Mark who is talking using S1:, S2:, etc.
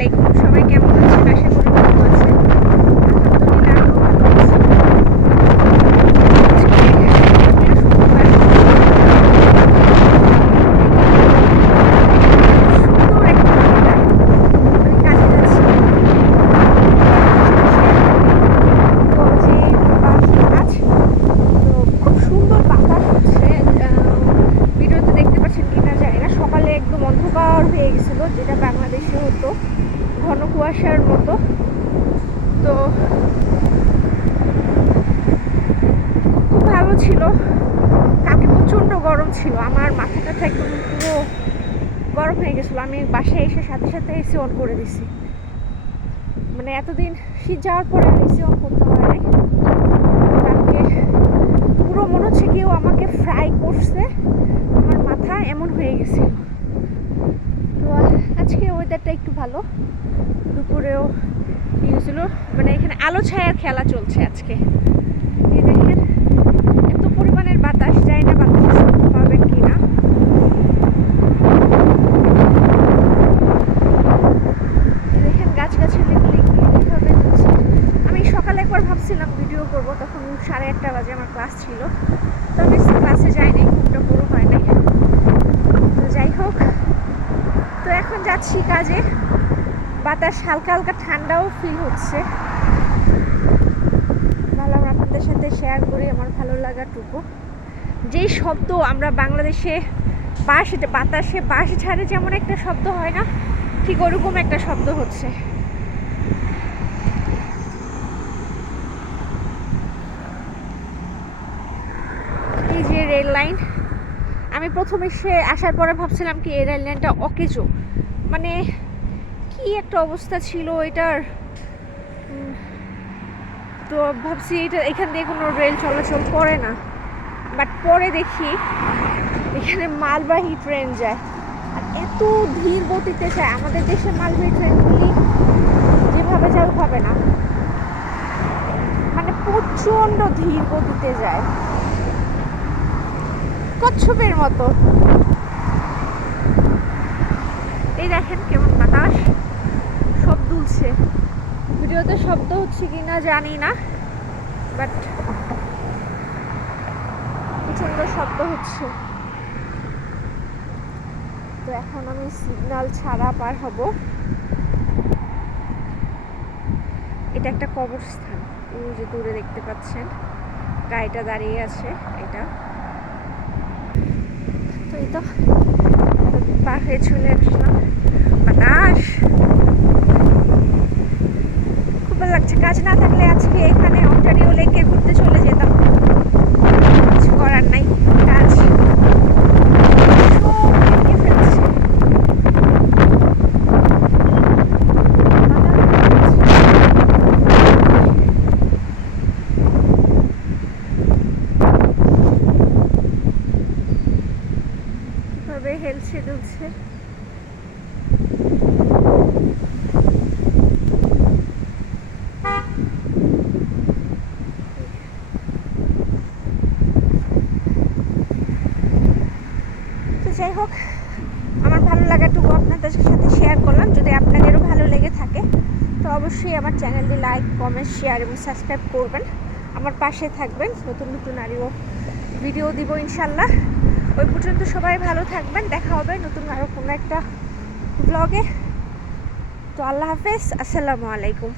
S1: আলাইকুম। সবাই কেমন আছেন? আশা করি ভালো আছেন। দেখতে পাচ্ছেন কিনা যায় না। সকালে একদম অন্ধকার হয়ে গেছিল, যেটা বাংলাদেশে হতো ঘন কুয়াশার মতো। তো খুব ভালো ছিল। কালকে প্রচণ্ড গরম ছিল। আমার মাথাটা একদম পুরো গরম হয়ে গেছিল। আমি বাসায় এসে সাথে সাথে এসি অন করে দিছি। মানে এতদিন শীত যাওয়ার পরে এসি অন করতে হয় নাই। পুরো মনে হচ্ছে কেউ আমাকে ফ্রাই করছে। আমার মাথা এমন হয়ে গেছিল আজকে ওয়েদারটা একটু ভালো। দুপুরেও ই হয়েছিল মানে এখানে আলো ছায়ার খেলা চলছে আজকে। এত পরিমাণের বাতাস যায় না বাতাস পাবেন কি না দেখেন গাছ গাছালি কীভাবে আমি সকালে একবার ভাবছিলাম ভিডিও করব, তখন সাড়ে আটটা বাজে আমার ক্লাস ছিল। তো আমি ক্লাসে যাইনি ঘুমটা পুরো হয় নাই তো যাই হোক তো এখন যাচ্ছি কাজে। বাতাস হালকা হালকা ঠান্ডাও ফিল হচ্ছে। ভাবলাম আপনাদের সাথে শেয়ার করি, আমার ভালো লাগাটুকু। যেই শব্দ আমরা বাংলাদেশে বাঁশ, বাতাসে বাঁশ ঝাড়ে যেমন একটা শব্দ হয় না, ঠিক ওরকম একটা শব্দ হচ্ছে। এই যে রেল লাইন আমি প্রথমে সে আসার পরে ভাবছিলাম কি এই রেল লাইনটা অকেজো। মানে কি একটা অবস্থা ছিল এটার? তো ভাবছি এটা, এখান দিয়ে কোনো রেল চলাচল করে না। বাট পরে দেখি, এখানে মালবাহী ট্রেন যায়। আর এত ধীর গতিতে যায়, আমাদের দেশের মালবাহী ট্রেনগুলি যেভাবে যায়, ওভাবে না। মানে প্রচণ্ড ধীর গতিতে যায়। কচ্ছপের মতো। এই দেখেন কেমন বাতাস। সব দুলছে। ভিডিওতে শব্দ হচ্ছে কি না জানি না বাট প্রচণ্ড শব্দ হচ্ছে। তো এখন আমি সিগন্যাল ছাড়া পার হব। এটা একটা কবরস্থান। ওই যে দূরে দেখতে পাচ্ছেন, গাড়িটা দাঁড়িয়ে আছে, এটা। তো এই তো পার হয়ে চলে আসলাম। বাতাস। খুব ভালো লাগছে। কাজ না থাকলে আজকে এখানে অন্টারিও লেকে ঘুরতে চলে যেতাম। কিছু করার নাই। কাজ। দুলছে। তো যাই হোক, আমার ভালো লাগাটুকু আপনাদের সাথে শেয়ার করলাম। যদি আপনাদেরও ভালো লেগে থাকে, তো অবশ্যই আমার চ্যানেলটি লাইক কমেন্ট শেয়ার এবং সাবস্ক্রাইব করবেন। আমার পাশে থাকবেন। নতুন নতুন আরও ভিডিও দিব ইনশাল্লাহ। ওই পর্যন্ত সবাই ভালো থাকবেন। দেখা হবে নতুন আরও কোনো একটা ব্লগে তো আল্লাহ হাফেজ। আসসালামু আলাইকুম।